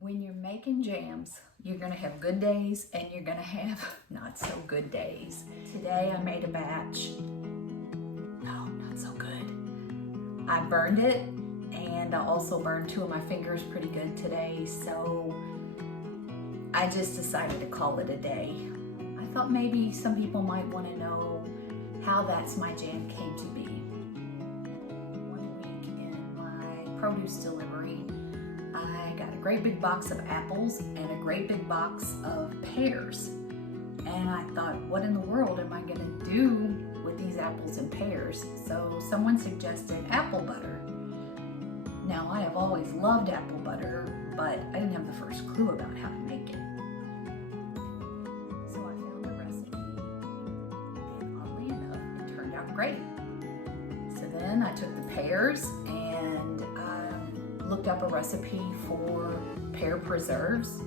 When you're making jams, you're gonna have good days and you're gonna have not so good days. Today I made a batch. No, not so good. I burned it, and I also burned two of my fingers pretty good today, so I just decided to call it a day. I thought maybe some people might want to know how That's My Jam came to be. One week in my produce delivery, I got a great big box of apples and a great big box of pears. And I thought, what in the world am I gonna do with these apples and pears? So someone suggested apple butter. Now, I have always loved apple butter, but I didn't have the first clue about how to make it. So I found the recipe, and oddly enough, it turned out great. So then I took the pears and looked up a recipe for pear preserves.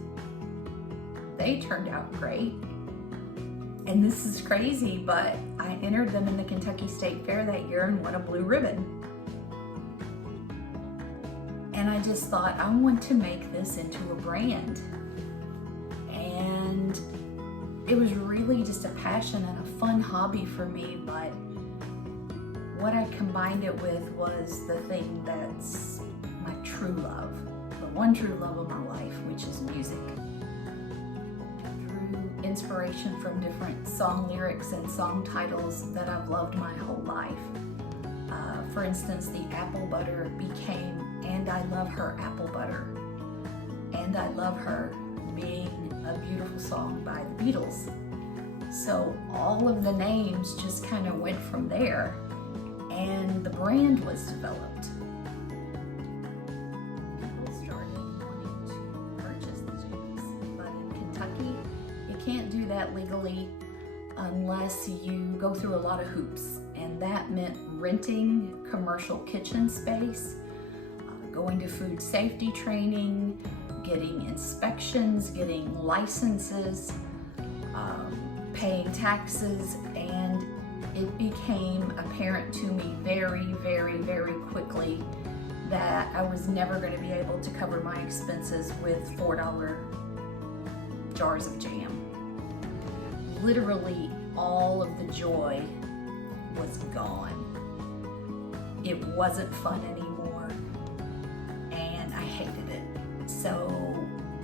They turned out great. And this is crazy, but I entered them in the Kentucky State Fair that year and won a blue ribbon. And I just thought, I want to make this into a brand. And it was really just a passion and a fun hobby for me, but what I combined it with was the thing that's my true love, the one true love of my life, which is music. Through inspiration from different song lyrics and song titles that I've loved my whole life. For instance, the apple butter became And I Love Her Apple Butter. And I Love Her being a beautiful song by the Beatles. So all of the names just kind of went from there, and the brand was developed. Can't do that legally unless you go through a lot of hoops, and that meant renting commercial kitchen space, going to food safety training, getting inspections, getting licenses, paying taxes, and it became apparent to me very, very, very quickly that I was never going to be able to cover my expenses with $4 jars of jam. Literally all of the joy was gone. It wasn't fun anymore, and I hated it. So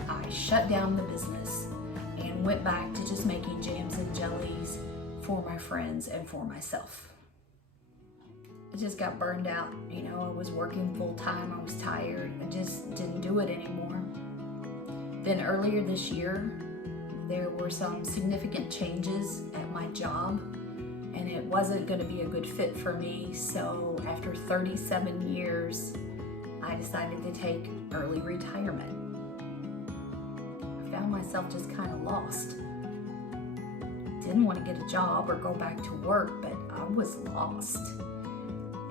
I shut down the business and went back to just making jams and jellies for my friends and for myself. I just got burned out. You know, I was working full time, I was tired, I just didn't do it anymore. Then earlier this year, there were some significant changes at my job, and it wasn't going to be a good fit for me. So after 37 years, I decided to take early retirement. I found myself just kind of lost. Didn't want to get a job or go back to work, but I was lost.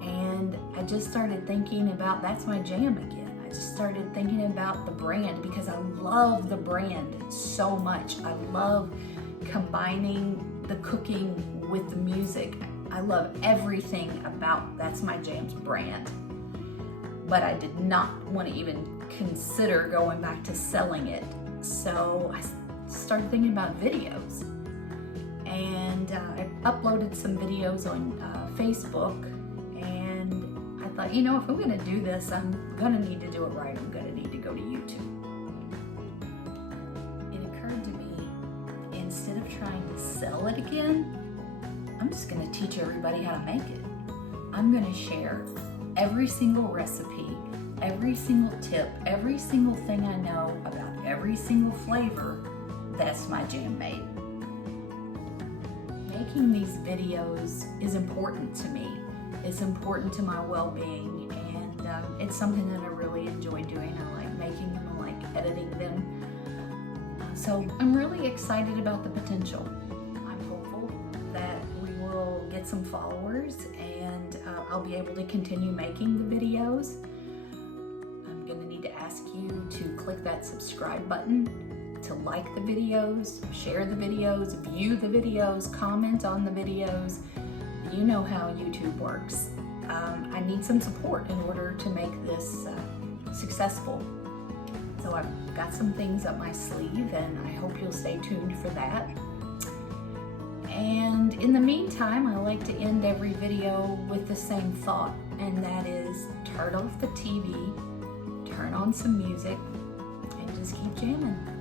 And I just started thinking about That's My Jam again. I just started thinking about the brand because I love the brand so much. I love combining the cooking with the music. I love everything about That's My Jam's brand. But I did not want to even consider going back to selling it. So I started thinking about videos. And I uploaded some videos on Facebook. I thought, you know, if I'm going to do this, I'm going to need to do it right. I'm going to need to go to YouTube. It occurred to me, instead of trying to sell it again, I'm just going to teach everybody how to make it. I'm going to share every single recipe, every single tip, every single thing I know about every single flavor That's My Jam made. Making these videos is important to me. It's important to my well-being, and it's something that I really enjoy doing. I like making them, I like editing them. So I'm really excited about the potential. I'm hopeful that we will get some followers, and I'll be able to continue making the videos. I'm going to need to ask you to click that subscribe button, to like the videos, share the videos, view the videos, comment on the videos. You know how YouTube works. I need some support in order to make this successful. So I've got some things up my sleeve, and I hope you'll stay tuned for that. And in the meantime, I like to end every video with the same thought, and that is turn off the TV, turn on some music, and just keep jamming.